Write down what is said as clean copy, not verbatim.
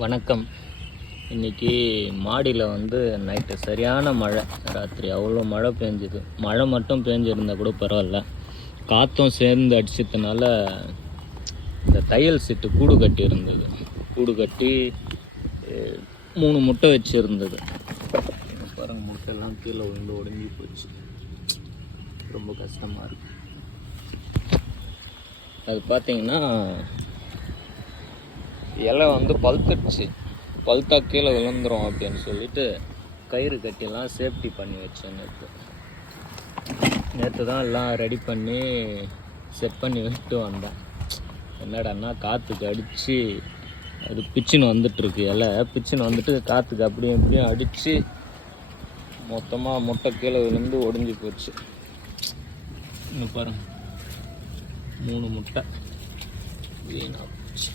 வணக்கம். இன்றைக்கி மாடியில் நைட்டு சரியான மழை. ராத்திரி அவ்வளோ மழை பெஞ்சுது. மழை மட்டும் பெஞ்சிருந்தால் கூட பரவாயில்ல, காற்றும் சேர்ந்து அடிச்சதுனால இந்த தையல் சீட்டு கூடு கட்டி இருந்தது. கூடு கட்டி 3 முட்டை வச்சுருந்தது. பாருங்கள், முட்டையெல்லாம் கீழே விழுந்து ஒடுங்கி போச்சு. ரொம்ப கஷ்டமாக இருக்குது. அது பார்த்திங்கன்னா இலை பழுத்துடுச்சு. பழுத்தா கீழே விழுந்துரும் அப்படின்னு சொல்லிட்டு கயிறு கட்டிலாம் சேஃப்டி பண்ணி வச்சேன். நேற்று தான் எல்லாம் ரெடி பண்ணி செட் பண்ணி விட்டு வந்தேன். என்னடான்னா காற்றுக்கு அடித்து அது பிச்சுன்னு வந்துட்டுருக்கு. இலை பிச்சுன்னு வந்துட்டு காற்றுக்கு அப்படியும் இப்படியும் அடித்து மொத்தமாக முட்டை கீழே விழுந்து ஒடிஞ்சு போச்சு. இன்னும் பாருங்கள், 3 முட்டை வீணாக போச்சு.